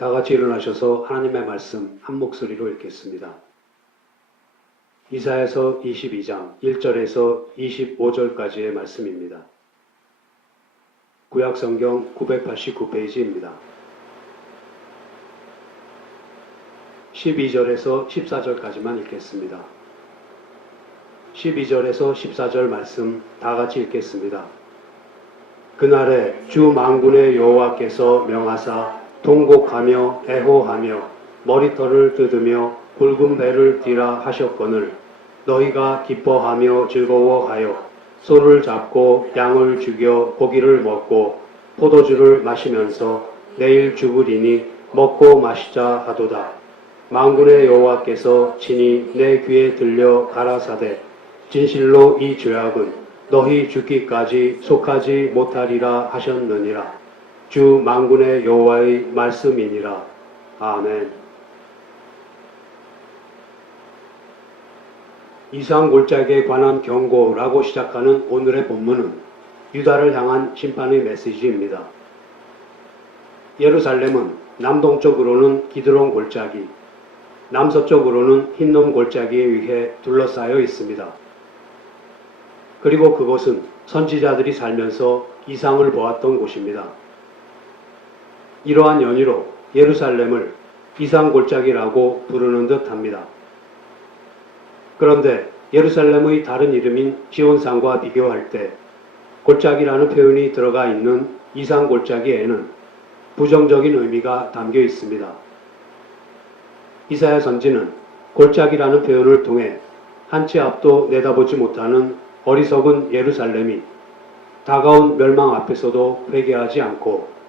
다 같이 일어나셔서 하나님의 말씀 한 목소리로 읽겠습니다. 이사야서 22장 1절에서 25절까지의 말씀입니다. 구약성경 989페이지입니다. 12절에서 14절까지만 읽겠습니다. 12절에서 14절 말씀 다 같이 읽겠습니다. 그날에 주 만군의 여호와께서 명하사 통곡하며 애호하며 머리털을 뜯으며 굵은 배를 띠라 하셨거늘 너희가 기뻐하며 즐거워하여 소를 잡고 양을 죽여 고기를 먹고 포도주를 마시면서 내일 죽으리니 먹고 마시자 하도다. 만군의 여호와께서 친히 내 귀에 들려 가라사대 진실로 이 죄악은 너희 죽기까지 속하지 못하리라 하셨느니라. 주 만군의 여호와의 말씀이니라. 아멘. 이상골짜기에 관한 경고라고 시작하는 오늘의 본문은 유다를 향한 심판의 메시지입니다. 예루살렘은 남동쪽으로는 기드론 골짜기, 남서쪽으로는 힌놈 골짜기에 의해 둘러싸여 있습니다. 그리고 그곳은 선지자들이 살면서 이상을 보았던 곳입니다. 이러한 연유로 예루살렘을 이상골짜기라고 부르는 듯 합니다. 그런데 예루살렘의 다른 이름인 시온산과 비교할 때 골짜기라는 표현이 들어가 있는 이상골짜기에는 부정적인 의미가 담겨 있습니다. 이사야 선지는 골짜기라는 표현을 통해 한 치 앞도 내다보지 못하는 어리석은 예루살렘이 다가온 멸망 앞에서도 회개하지 않고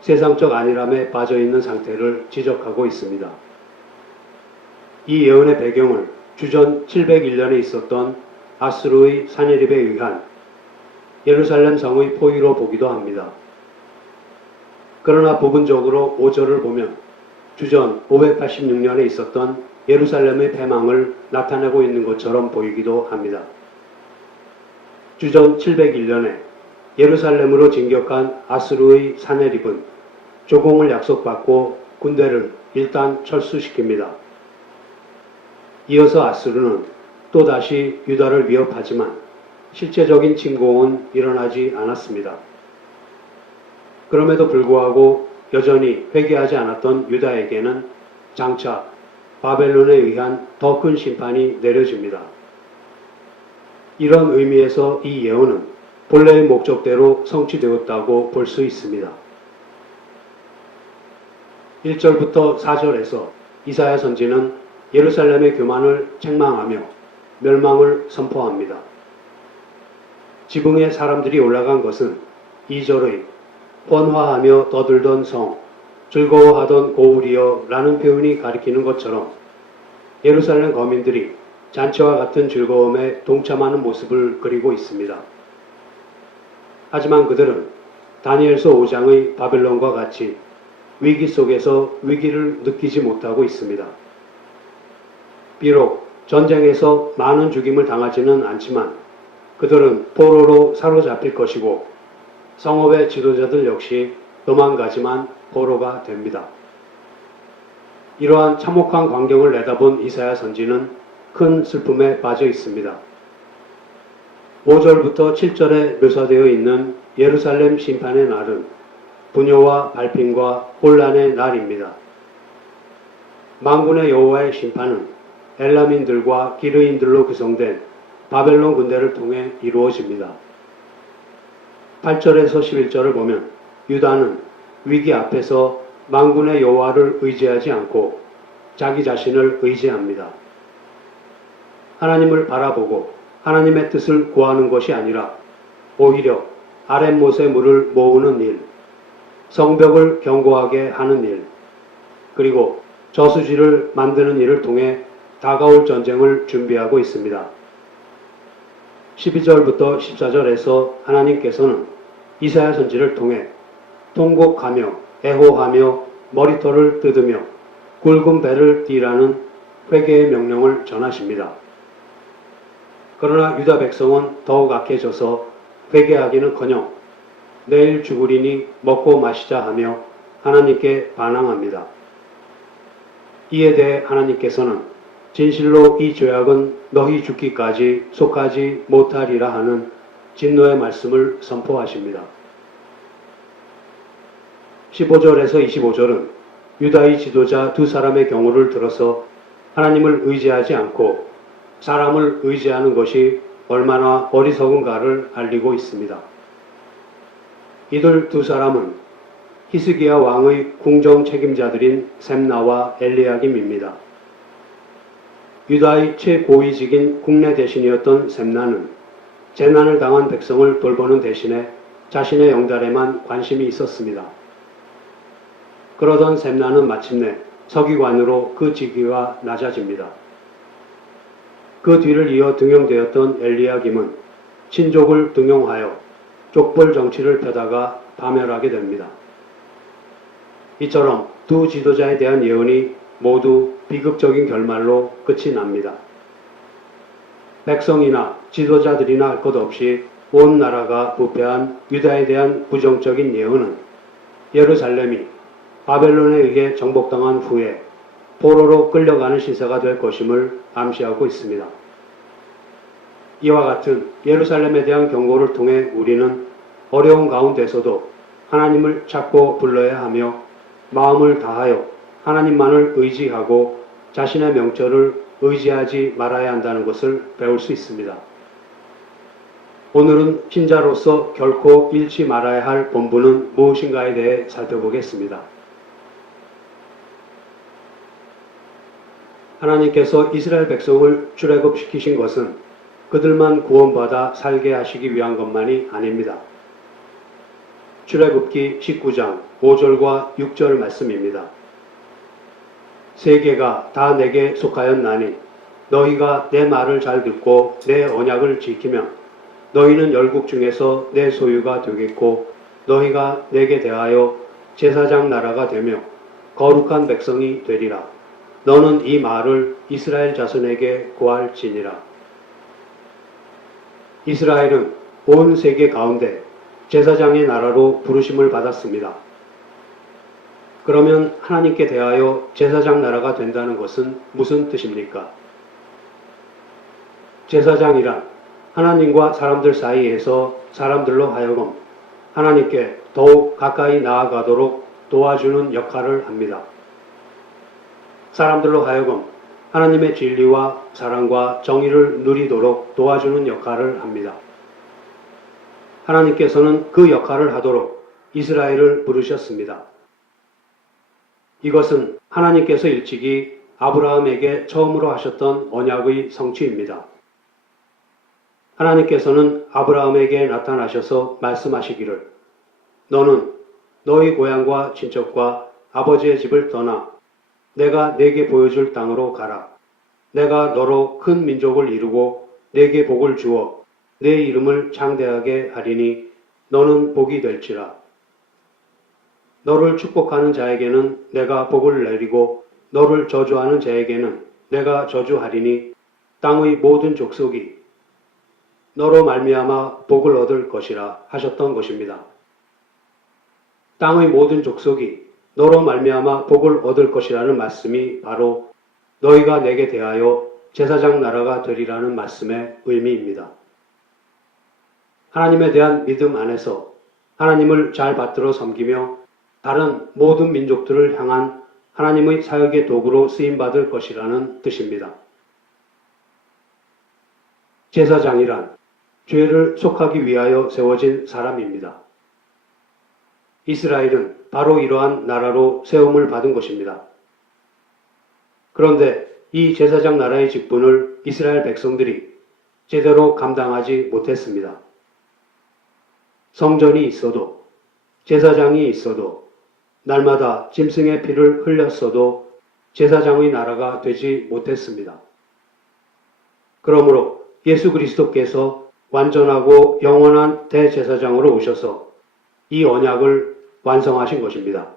세상적 안일함에 빠져있는 상태를 지적하고 있습니다. 이 예언의 배경을 주전 701년에 있었던 아수르의 사내립에 의한 예루살렘 성의 포위로 보기도 합니다. 그러나 부분적으로 5절을 보면 주전 586년에 있었던 예루살렘의 패망을 나타내고 있는 것처럼 보이기도 합니다. 주전 701년에 예루살렘으로 진격한 아수르의 사내립은 조공을 약속받고 군대를 일단 철수시킵니다. 이어서 아수르는 또다시 유다를 위협하지만 실제적인 침공은 일어나지 않았습니다. 그럼에도 불구하고 여전히 회개하지 않았던 유다에게는 장차 바벨론에 의한 더 큰 심판이 내려집니다. 이런 의미에서 이 예언은 본래의 목적대로 성취되었다고 볼 수 있습니다. 1절부터 4절에서 이사야 선지는 예루살렘의 교만을 책망하며 멸망을 선포합니다. 지붕에 사람들이 올라간 것은 2절의 번화하며 떠들던 성, 즐거워하던 고울이여 라는 표현이 가리키는 것처럼 예루살렘 거민들이 잔치와 같은 즐거움에 동참하는 모습을 그리고 있습니다. 하지만 그들은 다니엘서 5장의 바벨론과 같이 위기 속에서 위기를 느끼지 못하고 있습니다. 비록 전쟁에서 많은 죽임을 당하지는 않지만 그들은 포로로 사로잡힐 것이고 성읍의 지도자들 역시 도망가지만 포로가 됩니다. 이러한 참혹한 광경을 내다본 이사야 선지는 큰 슬픔에 빠져 있습니다. 5절부터 7절에 묘사되어 있는 예루살렘 심판의 날은 분요와 발핀과 혼란의 날입니다. 만군의 여호와의 심판은 엘람인들과 기르인들로 구성된 바벨론 군대를 통해 이루어집니다. 8절에서 11절을 보면 유다는 위기 앞에서 만군의 여호와를 의지하지 않고 자기 자신을 의지합니다. 하나님을 바라보고 하나님의 뜻을 구하는 것이 아니라 오히려 아랫못의 물을 모으는 일, 성벽을 견고하게 하는 일, 그리고 저수지를 만드는 일을 통해 다가올 전쟁을 준비하고 있습니다. 12절부터 14절에서 하나님께서는 이사야 선지를 통해 통곡하며 애호하며 머리털을 뜯으며 굵은 배를 띠라는 회개의 명령을 전하십니다. 그러나 유다 백성은 더욱 악해져서 회개하기는커녕 내일 죽으리니 먹고 마시자 하며 하나님께 반항합니다. 이에 대해 하나님께서는 진실로 이 죄악은 너희 죽기까지 속하지 못하리라 하는 진노의 말씀을 선포하십니다. 15절에서 25절은 유다의 지도자 두 사람의 경우를 들어서 하나님을 의지하지 않고 사람을 의지하는 것이 얼마나 어리석은가를 알리고 있습니다. 이들 두 사람은 히스기야 왕의 궁정 책임자들인 셈나와 엘리야김입니다. 유다의 최고위직인 국내 대신이었던 셈나는 재난을 당한 백성을 돌보는 대신에 자신의 영달에만 관심이 있었습니다. 그러던 셈나는 마침내 서기관으로 그 직위가 낮아집니다. 그 뒤를 이어 등용되었던 엘리야김은 친족을 등용하여 족벌 정치를 펴다가 파멸하게 됩니다. 이처럼 두 지도자에 대한 예언이 모두 비극적인 결말로 끝이 납니다. 백성이나 지도자들이나 할 것 없이 온 나라가 부패한 유다에 대한 부정적인 예언은 예루살렘이 바벨론에 의해 정복당한 후에 포로로 끌려가는 시세가 될 것임을 암시하고 있습니다. 이와 같은 예루살렘에 대한 경고를 통해 우리는 어려운 가운데서도 하나님을 찾고 불러야 하며 마음을 다하여 하나님만을 의지하고 자신의 명철을 의지하지 말아야 한다는 것을 배울 수 있습니다. 오늘은 신자로서 결코 잃지 말아야 할 본분은 무엇인가에 대해 살펴보겠습니다. 하나님께서 이스라엘 백성을 출애굽시키신 것은 그들만 구원받아 살게 하시기 위한 것만이 아닙니다. 출애굽기 19장 5절과 6절 말씀입니다. 세계가 다 내게 속하였나니 너희가 내 말을 잘 듣고 내 언약을 지키면 너희는 열국 중에서 내 소유가 되겠고 너희가 내게 대하여 제사장 나라가 되며 거룩한 백성이 되리라. 너는 이 말을 이스라엘 자손에게 고할지니라. 이스라엘은 온 세계 가운데 제사장의 나라로 부르심을 받았습니다. 그러면 하나님께 대하여 제사장 나라가 된다는 것은 무슨 뜻입니까? 제사장이란 하나님과 사람들 사이에서 사람들로 하여금 하나님께 더욱 가까이 나아가도록 도와주는 역할을 합니다. 사람들로 하여금 하나님의 진리와 사랑과 정의를 누리도록 도와주는 역할을 합니다. 하나님께서는 그 역할을 하도록 이스라엘을 부르셨습니다. 이것은 하나님께서 일찍이 아브라함에게 처음으로 하셨던 언약의 성취입니다. 하나님께서는 아브라함에게 나타나셔서 말씀하시기를 너는 너희 고향과 친척과 아버지의 집을 떠나 내가 네게 보여줄 땅으로 가라. 내가 너로 큰 민족을 이루고 네게 복을 주어 내 이름을 창대하게 하리니 너는 복이 될지라. 너를 축복하는 자에게는 내가 복을 내리고 너를 저주하는 자에게는 내가 저주하리니 땅의 모든 족속이 너로 말미암아 복을 얻을 것이라 하셨던 것입니다. 땅의 모든 족속이 너로 말미암아 복을 얻을 것이라는 말씀이 바로 너희가 내게 대하여 제사장 나라가 되리라는 말씀의 의미입니다. 하나님에 대한 믿음 안에서 하나님을 잘 받들어 섬기며 다른 모든 민족들을 향한 하나님의 사역의 도구로 쓰임받을 것이라는 뜻입니다. 제사장이란 죄를 속하기 위하여 세워진 사람입니다. 이스라엘은 바로 이러한 나라로 세움을 받은 것입니다. 그런데 이 제사장 나라의 직분을 이스라엘 백성들이 제대로 감당하지 못했습니다. 성전이 있어도 제사장이 있어도 날마다 짐승의 피를 흘렸어도 제사장의 나라가 되지 못했습니다. 그러므로 예수 그리스도께서 완전하고 영원한 대제사장으로 오셔서 이 언약을 완성하신 것입니다.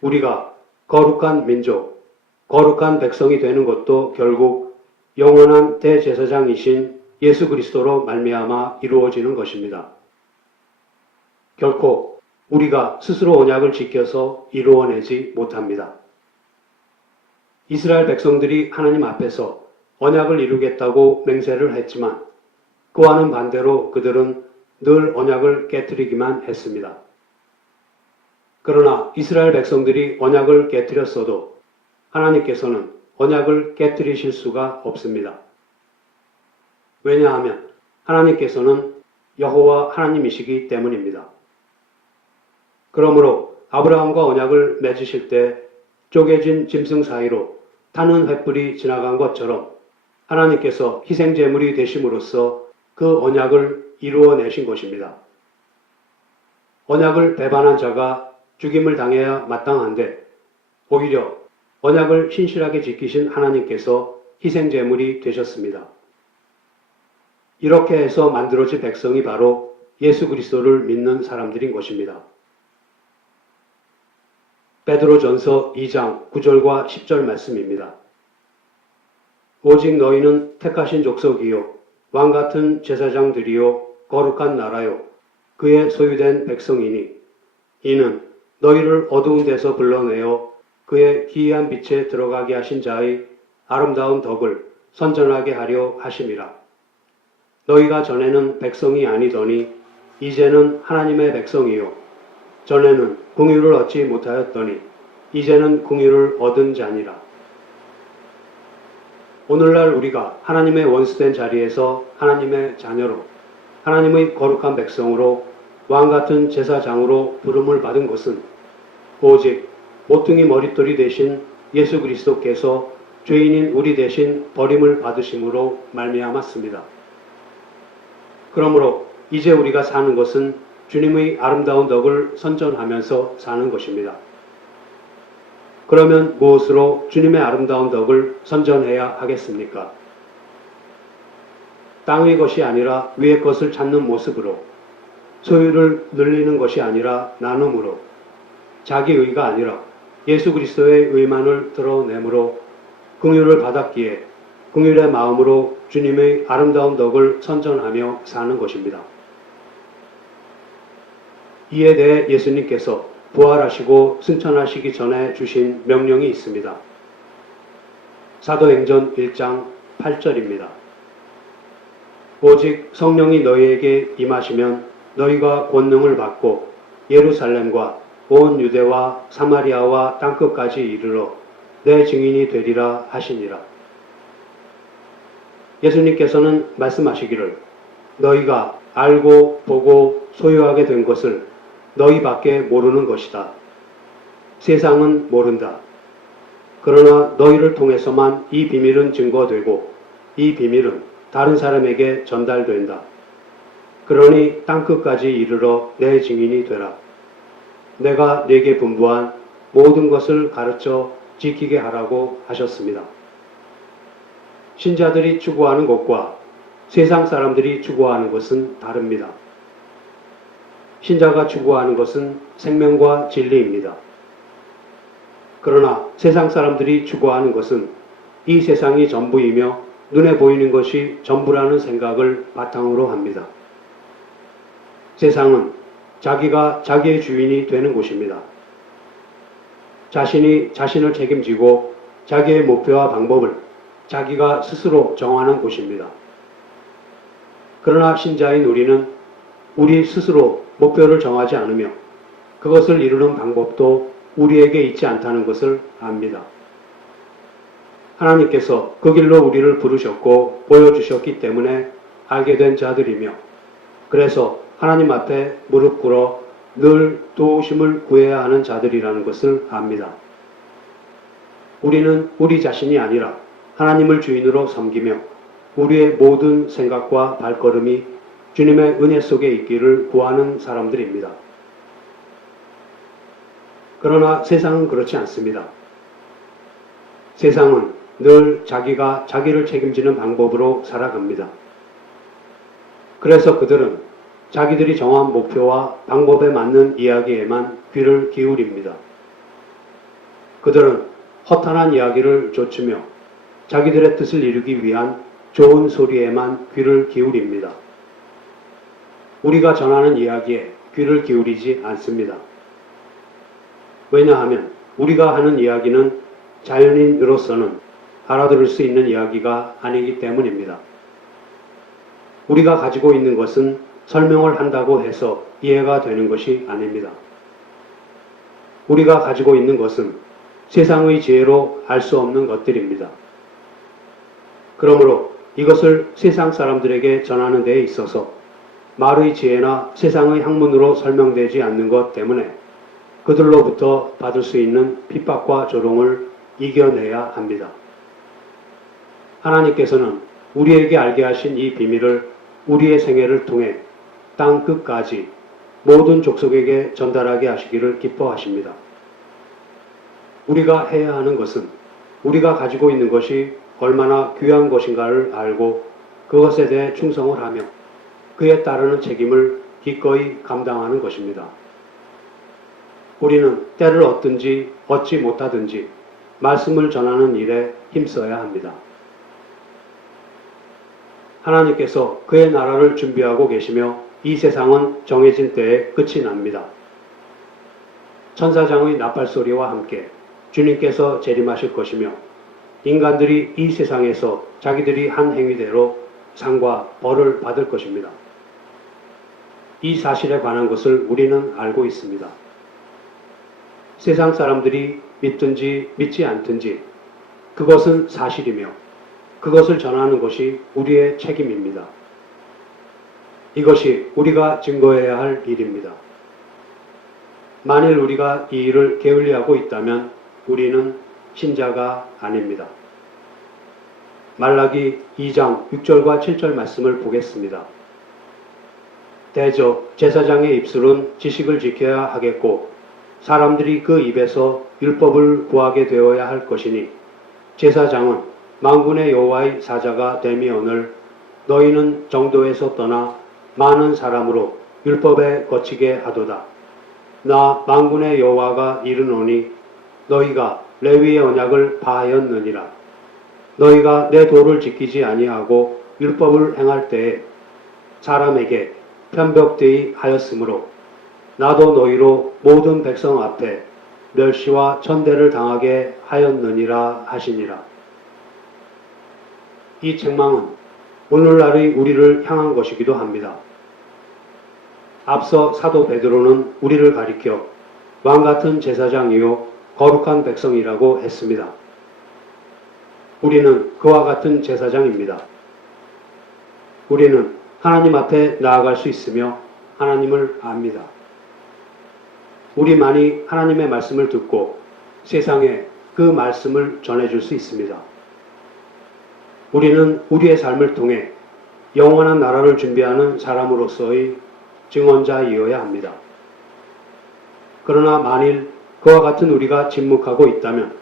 우리가 거룩한 민족, 거룩한 백성이 되는 것도 결국 영원한 대제사장이신 예수 그리스도로 말미암아 이루어지는 것입니다. 결코 우리가 스스로 언약을 지켜서 이루어내지 못합니다. 이스라엘 백성들이 하나님 앞에서 언약을 이루겠다고 맹세를 했지만 그와는 반대로 그들은 늘 언약을 깨뜨리기만 했습니다. 그러나 이스라엘 백성들이 언약을 깨뜨렸어도 하나님께서는 언약을 깨뜨리실 수가 없습니다. 왜냐하면 하나님께서는 여호와 하나님이시기 때문입니다. 그러므로 아브라함과 언약을 맺으실 때 쪼개진 짐승 사이로 타는 횃불이 지나간 것처럼 하나님께서 희생제물이 되심으로써 그 언약을 이루어내신 것입니다. 언약을 배반한 자가 죽임을 당해야 마땅한데 오히려 언약을 신실하게 지키신 하나님께서 희생제물이 되셨습니다. 이렇게 해서 만들어진 백성이 바로 예수 그리스도를 믿는 사람들인 것입니다. 베드로전서 2장 9절과 10절 말씀입니다. 오직 너희는 택하신 족속이요 왕같은 제사장들이요 거룩한 나라요 그의 소유된 백성이니 이는 너희를 어두운 데서 불러내어 그의 기이한 빛에 들어가게 하신 자의 아름다운 덕을 선전하게 하려 하심이라. 너희가 전에는 백성이 아니더니 이제는 하나님의 백성이요 전에는 공의를 얻지 못하였더니 이제는 공의를 얻은 자니라. 오늘날 우리가 하나님의 원수된 자리에서 하나님의 자녀로 하나님의 거룩한 백성으로 왕같은 제사장으로 부름을 받은 것은 오직 모퉁이 머릿돌이 되신 예수 그리스도께서 죄인인 우리 대신 버림을 받으심으로 말미암았습니다. 그러므로 이제 우리가 사는 것은 주님의 아름다운 덕을 선전하면서 사는 것입니다. 그러면 무엇으로 주님의 아름다운 덕을 선전해야 하겠습니까? 땅의 것이 아니라 위의 것을 찾는 모습으로, 소유를 늘리는 것이 아니라 나눔으로, 자기 의가 아니라 예수 그리스도의 의만을 드러내므로 긍휼을 받았기에 긍휼의 마음으로 주님의 아름다운 덕을 선전하며 사는 것입니다. 이에 대해 예수님께서 부활하시고 승천하시기 전에 주신 명령이 있습니다. 사도행전 1장 8절입니다. 오직 성령이 너희에게 임하시면 너희가 권능을 받고 예루살렘과 온 유대와 사마리아와 땅끝까지 이르러 내 증인이 되리라 하시니라. 예수님께서는 말씀하시기를 너희가 알고 보고 소유하게 된 것을 너희밖에 모르는 것이다. 세상은 모른다. 그러나 너희를 통해서만 이 비밀은 증거되고 이 비밀은 다른 사람에게 전달된다. 그러니 땅끝까지 이르러 내 증인이 되라. 내가 네게 분부한 모든 것을 가르쳐 지키게 하라고 하셨습니다. 신자들이 추구하는 것과 세상 사람들이 추구하는 것은 다릅니다. 신자가 추구하는 것은 생명과 진리입니다. 그러나 세상 사람들이 추구하는 것은 이 세상이 전부이며 눈에 보이는 것이 전부라는 생각을 바탕으로 합니다. 세상은 자기가 자기의 주인이 되는 곳입니다. 자신이 자신을 책임지고 자기의 목표와 방법을 자기가 스스로 정하는 곳입니다. 그러나 신자인 우리는 우리 스스로 목표를 정하지 않으며 그것을 이루는 방법도 우리에게 있지 않다는 것을 압니다. 하나님께서 그 길로 우리를 부르셨고 보여주셨기 때문에 알게 된 자들이며 그래서 하나님 앞에 무릎 꿇어 늘 도우심을 구해야 하는 자들이라는 것을 압니다. 우리는 우리 자신이 아니라 하나님을 주인으로 섬기며 우리의 모든 생각과 발걸음이 주님의 은혜 속에 있기를 구하는 사람들입니다. 그러나 세상은 그렇지 않습니다. 세상은 늘 자기가 자기를 책임지는 방법으로 살아갑니다. 그래서 그들은 자기들이 정한 목표와 방법에 맞는 이야기에만 귀를 기울입니다. 그들은 허탄한 이야기를 좇으며 자기들의 뜻을 이루기 위한 좋은 소리에만 귀를 기울입니다. 우리가 전하는 이야기에 귀를 기울이지 않습니다. 왜냐하면 우리가 하는 이야기는 자연인으로서는 알아들을 수 있는 이야기가 아니기 때문입니다. 우리가 가지고 있는 것은 설명을 한다고 해서 이해가 되는 것이 아닙니다. 우리가 가지고 있는 것은 세상의 지혜로 알 수 없는 것들입니다. 그러므로 이것을 세상 사람들에게 전하는 데에 있어서 말의 지혜나 세상의 학문으로 설명되지 않는 것 때문에 그들로부터 받을 수 있는 핍박과 조롱을 이겨내야 합니다. 하나님께서는 우리에게 알게 하신 이 비밀을 우리의 생애를 통해 땅 끝까지 모든 족속에게 전달하게 하시기를 기뻐하십니다. 우리가 해야 하는 것은 우리가 가지고 있는 것이 얼마나 귀한 것인가를 알고 그것에 대해 충성을 하며 그에 따르는 책임을 기꺼이 감당하는 것입니다. 우리는 때를 얻든지 얻지 못하든지 말씀을 전하는 일에 힘써야 합니다. 하나님께서 그의 나라를 준비하고 계시며 이 세상은 정해진 때에 끝이 납니다. 천사장의 나팔소리와 함께 주님께서 재림하실 것이며 인간들이 이 세상에서 자기들이 한 행위대로 상과 벌을 받을 것입니다. 이 사실에 관한 것을 우리는 알고 있습니다. 세상 사람들이 믿든지 믿지 않든지 그것은 사실이며 그것을 전하는 것이 우리의 책임입니다. 이것이 우리가 증거해야 할 일입니다. 만일 우리가 이 일을 게을리하고 있다면 우리는 신자가 아닙니다. 말라기 2장 6절과 7절 말씀을 보겠습니다. 대저 제사장의 입술은 지식을 지켜야 하겠고 사람들이 그 입에서 율법을 구하게 되어야 할 것이니 제사장은 만군의 여호와의 사자가 됨이오늘 너희는 정도에서 떠나 많은 사람으로 율법에 거치게 하도다. 나 만군의 여호와가 이르노니 너희가 레위의 언약을 파하였느니라. 너희가 내 도를 지키지 아니하고 율법을 행할 때에 사람에게 편벽되이 하였으므로 나도 너희로 모든 백성 앞에 멸시와 천대를 당하게 하였느니라 하시니라. 이 책망은 오늘날의 우리를 향한 것이기도 합니다. 앞서 사도 베드로는 우리를 가리켜 왕같은 제사장이요 거룩한 백성이라고 했습니다. 우리는 그와 같은 제사장입니다. 우리는 하나님 앞에 나아갈 수 있으며 하나님을 압니다. 우리만이 하나님의 말씀을 듣고 세상에 그 말씀을 전해줄 수 있습니다. 우리는 우리의 삶을 통해 영원한 나라를 준비하는 사람으로서의 증언자이어야 합니다. 그러나 만일 그와 같은 우리가 침묵하고 있다면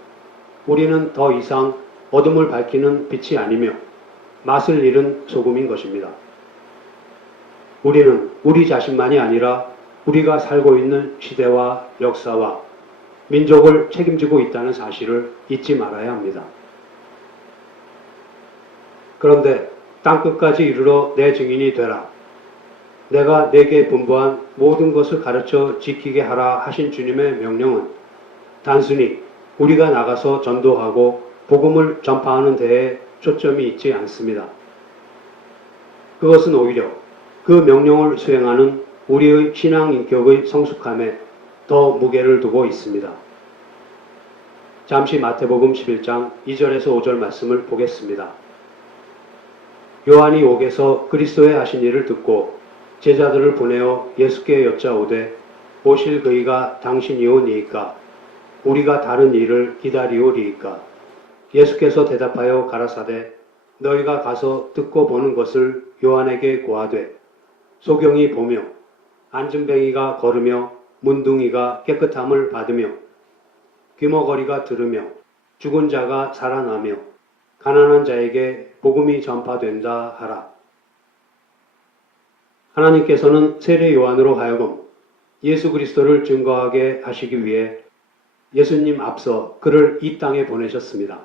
우리는 더 이상 어둠을 밝히는 빛이 아니며 맛을 잃은 소금인 것입니다. 우리는 우리 자신만이 아니라 우리가 살고 있는 시대와 역사와 민족을 책임지고 있다는 사실을 잊지 말아야 합니다. 그런데 땅끝까지 이르러 내 증인이 되라. 내가 내게 분부한 모든 것을 가르쳐 지키게 하라 하신 주님의 명령은 단순히 우리가 나가서 전도하고 복음을 전파하는 데에 초점이 있지 않습니다. 그것은 오히려 그 명령을 수행하는 우리의 신앙 인격의 성숙함에 더 무게를 두고 있습니다. 잠시 마태복음 11장 2절에서 5절 말씀을 보겠습니다. 요한이 옥에서 그리스도의 하신 일을 듣고 제자들을 보내어 예수께 여짜오되 오실 그이가 당신이오니이까 우리가 다른 일을 기다리오리이까. 예수께서 대답하여 가라사대 너희가 가서 듣고 보는 것을 요한에게 고하되 소경이 보며 안진뱅이가 걸으며 문둥이가 깨끗함을 받으며 귀머거리가 들으며 죽은 자가 살아나며 가난한 자에게 복음이 전파된다 하라. 하나님께서는 세례 요한으로 하여금 예수 그리스도를 증거하게 하시기 위해 예수님 앞서 그를 이 땅에 보내셨습니다.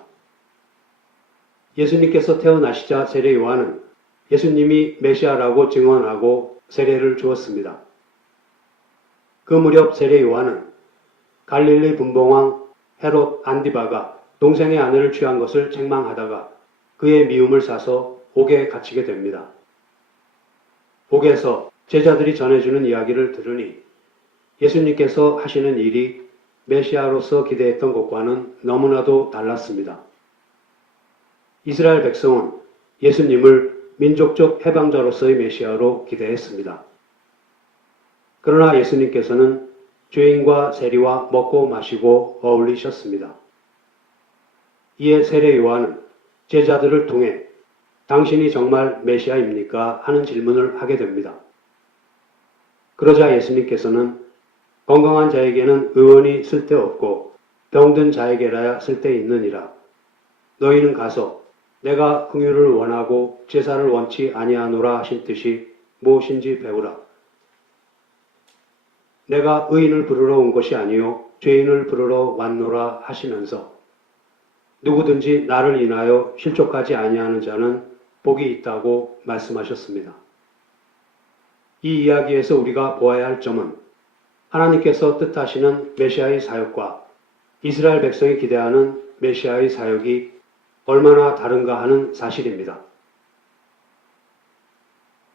예수님께서 태어나시자 세례 요한은 예수님이 메시아라고 증언하고 세례를 주었습니다. 그 무렵 세례 요한은 갈릴리 분봉왕 헤롯 안디바가 동생의 아내를 취한 것을 책망하다가 그의 미움을 사서 옥에 갇히게 됩니다. 옥에서 제자들이 전해주는 이야기를 들으니 예수님께서 하시는 일이 메시아로서 기대했던 것과는 너무나도 달랐습니다. 이스라엘 백성은 예수님을 민족적 해방자로서의 메시아로 기대했습니다. 그러나 예수님께서는 죄인과 세리와 먹고 마시고 어울리셨습니다. 이에 세례 요한은 제자들을 통해 당신이 정말 메시아입니까? 하는 질문을 하게 됩니다. 그러자 예수님께서는 건강한 자에게는 의원이 쓸데없고 병든 자에게라야 쓸데있느니라. 너희는 가서 내가 긍휼을 원하고 제사를 원치 아니하노라 하신 뜻이 무엇인지 배우라. 내가 의인을 부르러 온 것이 아니요 죄인을 부르러 왔노라 하시면서 누구든지 나를 인하여 실족하지 아니하는 자는 복이 있다고 말씀하셨습니다. 이 이야기에서 우리가 보아야 할 점은 하나님께서 뜻하시는 메시아의 사역과 이스라엘 백성이 기대하는 메시아의 사역이 얼마나 다른가 하는 사실입니다.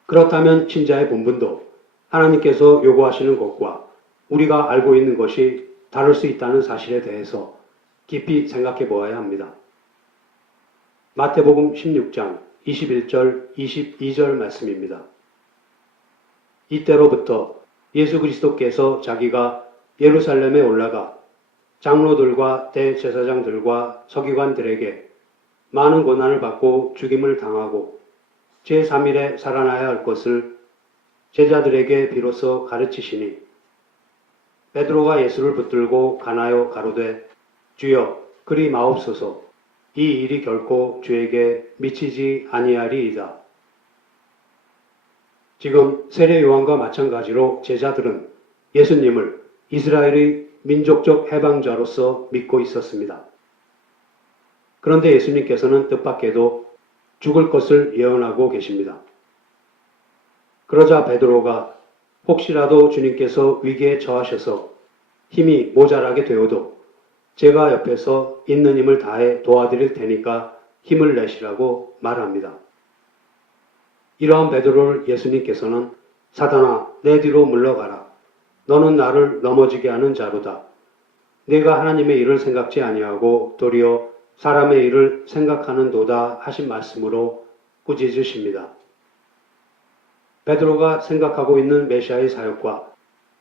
그렇다면 신자의 본분도 하나님께서 요구하시는 것과 우리가 알고 있는 것이 다를 수 있다는 사실에 대해서 깊이 생각해 보아야 합니다. 마태복음 16장 21절 22절 말씀입니다. 이때로부터 예수 그리스도께서 자기가 예루살렘에 올라가 장로들과 대제사장들과 서기관들에게 많은 고난을 받고 죽임을 당하고 제3일에 살아나야 할 것을 제자들에게 비로소 가르치시니 베드로가 예수를 붙들고 가나요 가로되 주여 그리 마옵소서 이 일이 결코 주에게 미치지 아니하리이다. 지금 세례 요한과 마찬가지로 제자들은 예수님을 이스라엘의 민족적 해방자로서 믿고 있었습니다. 그런데 예수님께서는 뜻밖에도 죽을 것을 예언하고 계십니다. 그러자 베드로가 혹시라도 주님께서 위기에 처하셔서 힘이 모자라게 되어도 제가 옆에서 있는 힘을 다해 도와드릴 테니까 힘을 내시라고 말합니다. 이러한 베드로를 예수님께서는 사단아 내 뒤로 물러가라. 너는 나를 넘어지게 하는 자로다. 내가 하나님의 일을 생각지 아니하고 도리어 사람의 일을 생각하는도다 하신 말씀으로 꾸짖으십니다. 베드로가 생각하고 있는 메시아의 사역과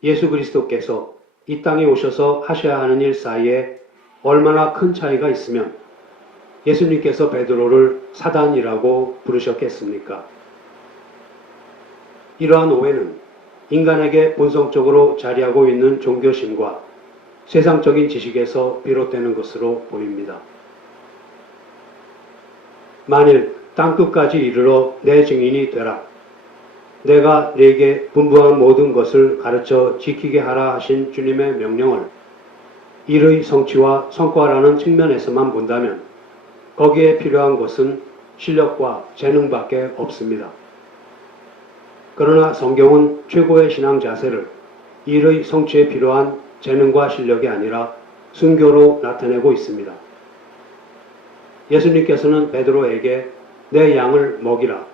예수 그리스도께서 이 땅에 오셔서 하셔야 하는 일 사이에 얼마나 큰 차이가 있으면 예수님께서 베드로를 사단이라고 부르셨겠습니까? 이러한 오해는 인간에게 본성적으로 자리하고 있는 종교심과 세상적인 지식에서 비롯되는 것으로 보입니다. 만일 땅끝까지 이르러 내 증인이 되라. 내가 네게 분부한 모든 것을 가르쳐 지키게 하라 하신 주님의 명령을 일의 성취와 성과라는 측면에서만 본다면 거기에 필요한 것은 실력과 재능밖에 없습니다. 그러나 성경은 최고의 신앙 자세를 일의 성취에 필요한 재능과 실력이 아니라 순교로 나타내고 있습니다. 예수님께서는 베드로에게 내 양을 먹이라,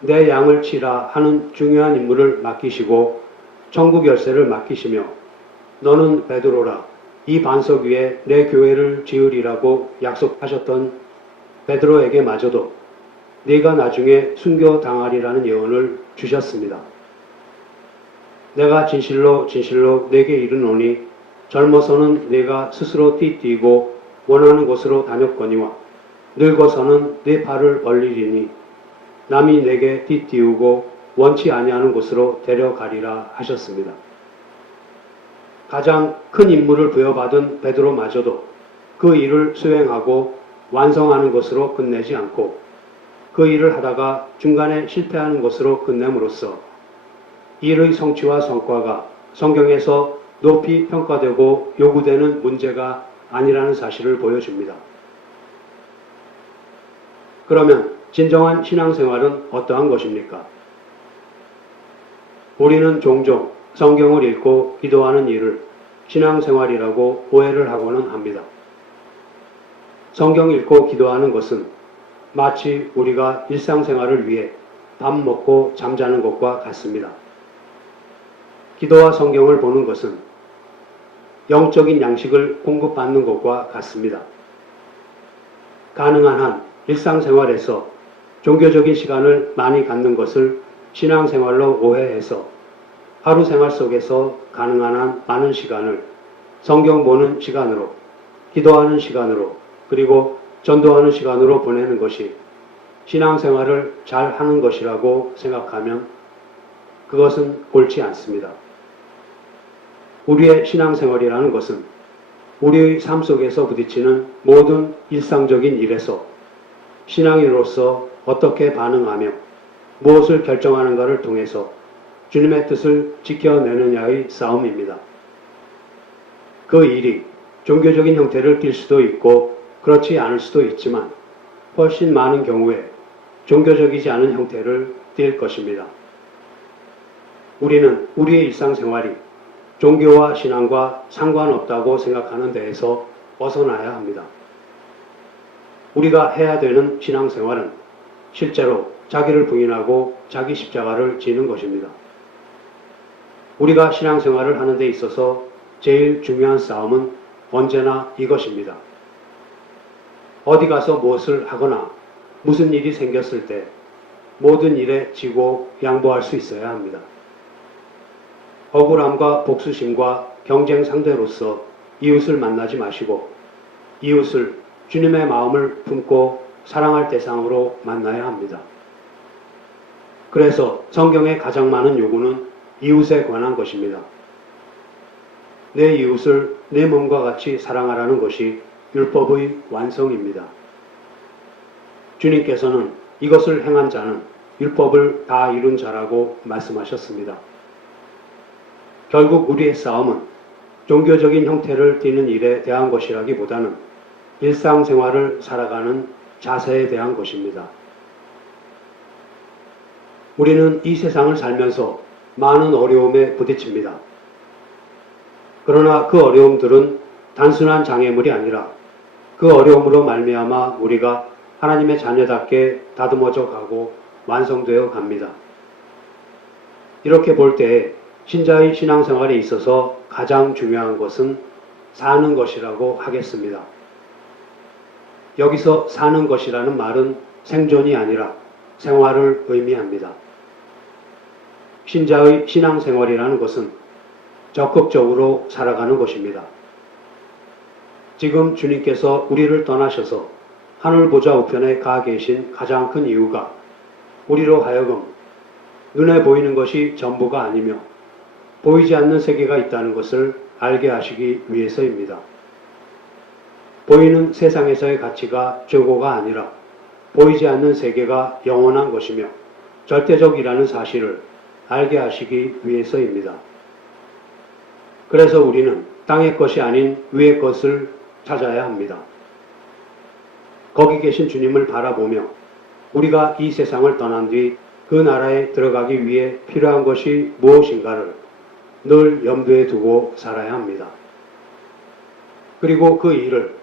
내 양을 치라 하는 중요한 임무를 맡기시고 천국 열쇠를 맡기시며 너는 베드로라, 이 반석 위에 내 교회를 지으리라고 약속하셨던 베드로에게 마저도 네가 나중에 순교 당하리라는 예언을 주셨습니다. 내가 진실로 진실로 네게 이르노니 젊어서는 네가 스스로 띠뛰고 원하는 곳으로 다녔거니와 늙어서는 네 팔을 벌리리니 남이 내게 띠띠우고 원치 아니하는 곳으로 데려가리라 하셨습니다. 가장 큰 임무를 부여받은 베드로마저도 그 일을 수행하고 완성하는 것으로 끝내지 않고 그 일을 하다가 중간에 실패하는 것으로 끝냄으로써 일의 성취와 성과가 성경에서 높이 평가되고 요구되는 문제가 아니라는 사실을 보여줍니다. 그러면 진정한 신앙생활은 어떠한 것입니까? 우리는 종종 성경을 읽고 기도하는 일을 신앙생활이라고 오해를 하고는 합니다. 성경 읽고 기도하는 것은 마치 우리가 일상생활을 위해 밥 먹고 잠자는 것과 같습니다. 기도와 성경을 보는 것은 영적인 양식을 공급받는 것과 같습니다. 가능한 한 일상생활에서 종교적인 시간을 많이 갖는 것을 신앙생활로 오해해서 하루 생활 속에서 가능한 한 많은 시간을 성경 보는 시간으로, 기도하는 시간으로, 그리고 전도하는 시간으로 보내는 것이 신앙생활을 잘 하는 것이라고 생각하면 그것은 옳지 않습니다. 우리의 신앙생활이라는 것은 우리의 삶 속에서 부딪히는 모든 일상적인 일에서 신앙인으로서 어떻게 반응하며 무엇을 결정하는가를 통해서 주님의 뜻을 지켜내느냐의 싸움입니다. 그 일이 종교적인 형태를 띨 수도 있고 그렇지 않을 수도 있지만 훨씬 많은 경우에 종교적이지 않은 형태를 띨 것입니다. 우리는 우리의 일상생활이 종교와 신앙과 상관없다고 생각하는 데에서 벗어나야 합니다. 우리가 해야 되는 신앙생활은 실제로 자기를 부인하고 자기 십자가를 지는 것입니다. 우리가 신앙생활을 하는 데 있어서 제일 중요한 싸움은 언제나 이것입니다. 어디 가서 무엇을 하거나 무슨 일이 생겼을 때 모든 일에 지고 양보할 수 있어야 합니다. 억울함과 복수심과 경쟁 상대로서 이웃을 만나지 마시고 이웃을 주님의 마음을 품고 사랑할 대상으로 만나야 합니다. 그래서 성경의 가장 많은 요구는 이웃에 관한 것입니다. 내 이웃을 내 몸과 같이 사랑하라는 것이 율법의 완성입니다. 주님께서는 이것을 행한 자는 율법을 다 이룬 자라고 말씀하셨습니다. 결국 우리의 싸움은 종교적인 형태를 띠는 일에 대한 것이라기보다는 일상생활을 살아가는 자세에 대한 것입니다. 우리는 이 세상을 살면서 많은 어려움에 부딪힙니다. 그러나 그 어려움들은 단순한 장애물이 아니라 그 어려움으로 말미암아 우리가 하나님의 자녀답게 다듬어져 가고 완성되어 갑니다. 이렇게 볼 때에 신자의 신앙생활에 있어서 가장 중요한 것은 사는 것이라고 하겠습니다. 여기서 사는 것이라는 말은 생존이 아니라 생활을 의미합니다. 신자의 신앙생활이라는 것은 적극적으로 살아가는 것입니다. 지금 주님께서 우리를 떠나셔서 하늘 보좌 우편에 가 계신 가장 큰 이유가 우리로 하여금 눈에 보이는 것이 전부가 아니며 보이지 않는 세계가 있다는 것을 알게 하시기 위해서입니다. 보이는 세상에서의 가치가 최고가 아니라 보이지 않는 세계가 영원한 것이며 절대적이라는 사실을 알게 하시기 위해서입니다. 그래서 우리는 땅의 것이 아닌 위의 것을 찾아야 합니다. 거기 계신 주님을 바라보며 우리가 이 세상을 떠난 뒤 그 나라에 들어가기 위해 필요한 것이 무엇인가를 늘 염두에 두고 살아야 합니다. 그리고 그 일을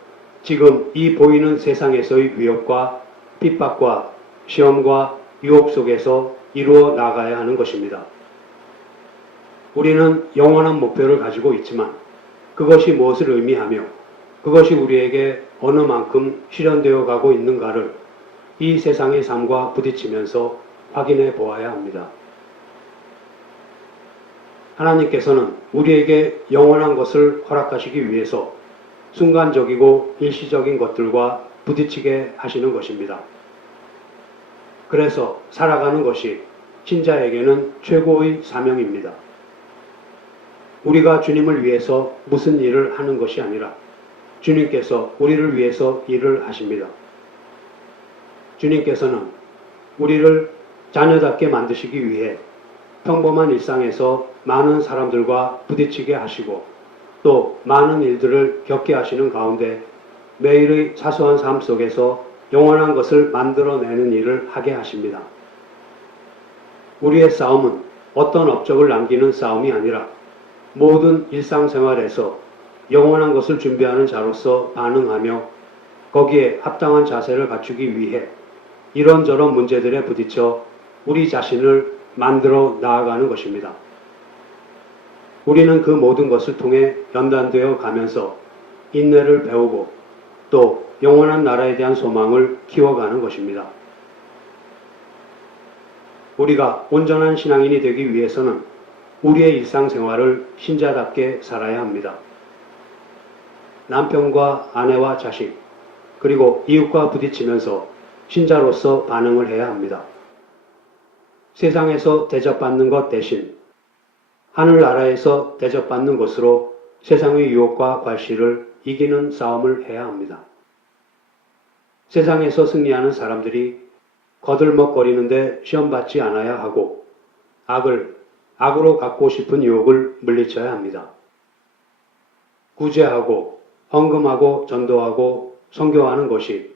지금 이 보이는 세상에서의 위협과 핍박과 시험과 유혹 속에서 이루어 나가야 하는 것입니다. 우리는 영원한 목표를 가지고 있지만 그것이 무엇을 의미하며 그것이 우리에게 어느 만큼 실현되어 가고 있는가를 이 세상의 삶과 부딪히면서 확인해 보아야 합니다. 하나님께서는 우리에게 영원한 것을 허락하시기 위해서 순간적이고 일시적인 것들과 부딪히게 하시는 것입니다. 그래서 살아가는 것이 신자에게는 최고의 사명입니다. 우리가 주님을 위해서 무슨 일을 하는 것이 아니라 주님께서 우리를 위해서 일을 하십니다. 주님께서는 우리를 자녀답게 만드시기 위해 평범한 일상에서 많은 사람들과 부딪히게 하시고 또 많은 일들을 겪게 하시는 가운데 매일의 사소한 삶 속에서 영원한 것을 만들어내는 일을 하게 하십니다. 우리의 싸움은 어떤 업적을 남기는 싸움이 아니라 모든 일상생활에서 영원한 것을 준비하는 자로서 반응하며 거기에 합당한 자세를 갖추기 위해 이런저런 문제들에 부딪혀 우리 자신을 만들어 나아가는 것입니다. 우리는 그 모든 것을 통해 연단되어 가면서 인내를 배우고 또 영원한 나라에 대한 소망을 키워가는 것입니다. 우리가 온전한 신앙인이 되기 위해서는 우리의 일상생활을 신자답게 살아야 합니다. 남편과 아내와 자식, 그리고 이웃과 부딪히면서 신자로서 반응을 해야 합니다. 세상에서 대접받는 것 대신 하늘나라에서 대접받는 것으로 세상의 유혹과 괄시를 이기는 싸움을 해야 합니다. 세상에서 승리하는 사람들이 거들먹거리는데 시험받지 않아야 하고 악으로 갖고 싶은 유혹을 물리쳐야 합니다. 구제하고 헌금하고 전도하고 선교하는 것이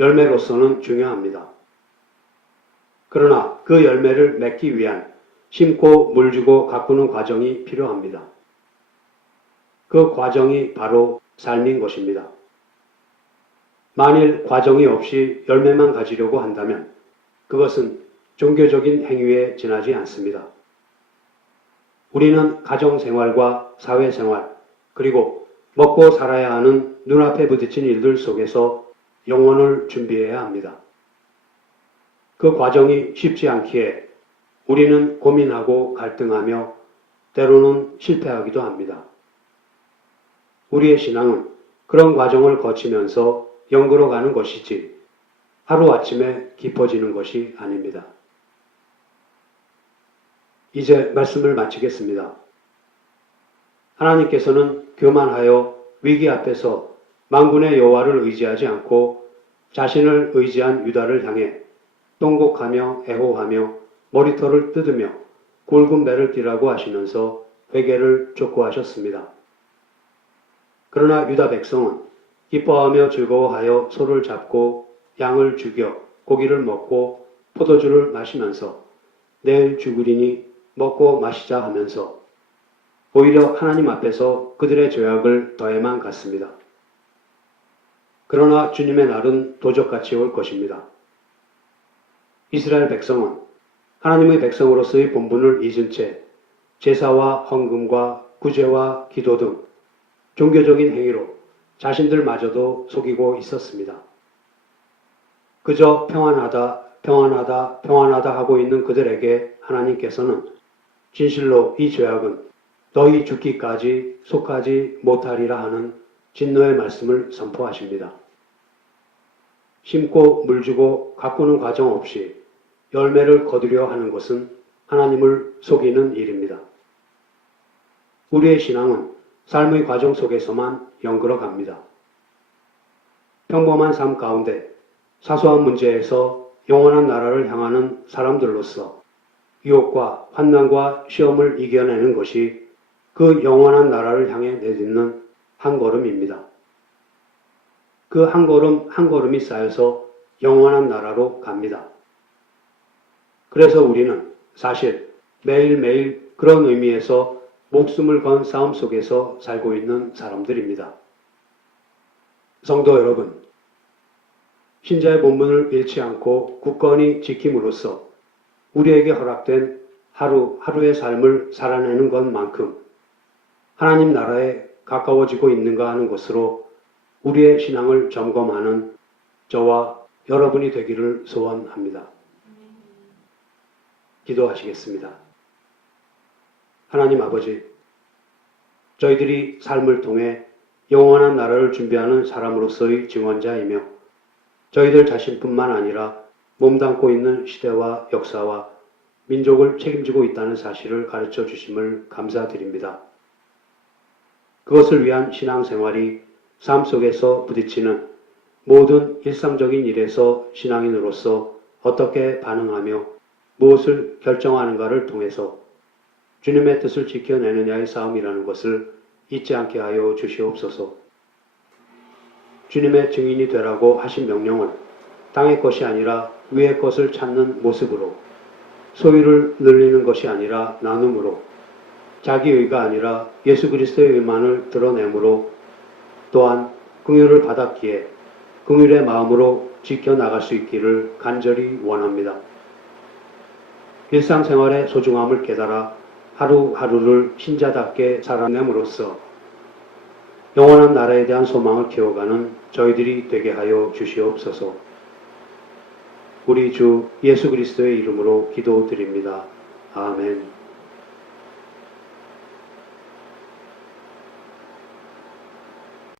열매로서는 중요합니다. 그러나 그 열매를 맺기 위한 심고 물주고 가꾸는 과정이 필요합니다. 그 과정이 바로 삶인 것입니다. 만일 과정이 없이 열매만 가지려고 한다면 그것은 종교적인 행위에 지나지 않습니다. 우리는 가정생활과 사회생활, 그리고 먹고 살아야 하는 눈앞에 부딪힌 일들 속에서 영혼을 준비해야 합니다. 그 과정이 쉽지 않기에 우리는 고민하고 갈등하며 때로는 실패하기도 합니다. 우리의 신앙은 그런 과정을 거치면서 연결어가는 것이지 하루아침에 깊어지는 것이 아닙니다. 이제 말씀을 마치겠습니다. 하나님께서는 교만하여 위기 앞에서 만군의 여호와를 의지하지 않고 자신을 의지한 유다를 향해 통곡하며 애호하며 머리털을 뜯으며 굵은 배를 띠라고 하시면서 회개를 촉구하셨습니다. 그러나 유다 백성은 기뻐하며 즐거워하여 소를 잡고 양을 죽여 고기를 먹고 포도주를 마시면서 내일 죽으리니 먹고 마시자 하면서 오히려 하나님 앞에서 그들의 죄악을 더해만 갔습니다. 그러나 주님의 날은 도적같이 올 것입니다. 이스라엘 백성은 하나님의 백성으로서의 본분을 잊은 채 제사와 헌금과 구제와 기도 등 종교적인 행위로 자신들마저도 속이고 있었습니다. 그저 평안하다, 평안하다, 평안하다 하고 있는 그들에게 하나님께서는 진실로 이 죄악은 너희 죽기까지 속하지 못하리라 하는 진노의 말씀을 선포하십니다. 심고 물주고 가꾸는 과정 없이 열매를 거두려 하는 것은 하나님을 속이는 일입니다. 우리의 신앙은 삶의 과정 속에서만 연결어 갑니다. 평범한 삶 가운데 사소한 문제에서 영원한 나라를 향하는 사람들로서 유혹과 환난과 시험을 이겨내는 것이 그 영원한 나라를 향해 내딛는 한 걸음입니다. 그 한 걸음 한 걸음이 쌓여서 영원한 나라로 갑니다. 그래서 우리는 사실 매일매일 그런 의미에서 목숨을 건 싸움 속에서 살고 있는 사람들입니다. 성도 여러분, 신자의 본분을 잃지 않고 굳건히 지킴으로써 우리에게 허락된 하루하루의 삶을 살아내는 것만큼 하나님 나라에 가까워지고 있는가 하는 것으로 우리의 신앙을 점검하는 저와 여러분이 되기를 소원합니다. 기도하시겠습니다. 하나님 아버지, 저희들이 삶을 통해 영원한 나라를 준비하는 사람으로서의 증언자이며 저희들 자신뿐만 아니라 몸담고 있는 시대와 역사와 민족을 책임지고 있다는 사실을 가르쳐 주심을 감사드립니다. 그것을 위한 신앙생활이 삶 속에서 부딪히는 모든 일상적인 일에서 신앙인으로서 어떻게 반응하며 무엇을 결정하는가를 통해서 주님의 뜻을 지켜내느냐의 싸움이라는 것을 잊지 않게 하여 주시옵소서. 주님의 증인이 되라고 하신 명령은 땅의 것이 아니라 위의 것을 찾는 모습으로 소유를 늘리는 것이 아니라 나눔으로, 자기의가 아니라 예수 그리스도의 의만을 드러내므로, 또한 긍휼을 받았기에 긍휼의 마음으로 지켜나갈 수 있기를 간절히 원합니다. 일상생활의 소중함을 깨달아 하루하루를 신자답게 살아냄으로써 영원한 나라에 대한 소망을 키워가는 저희들이 되게 하여 주시옵소서. 우리 주 예수 그리스도의 이름으로 기도드립니다. 아멘.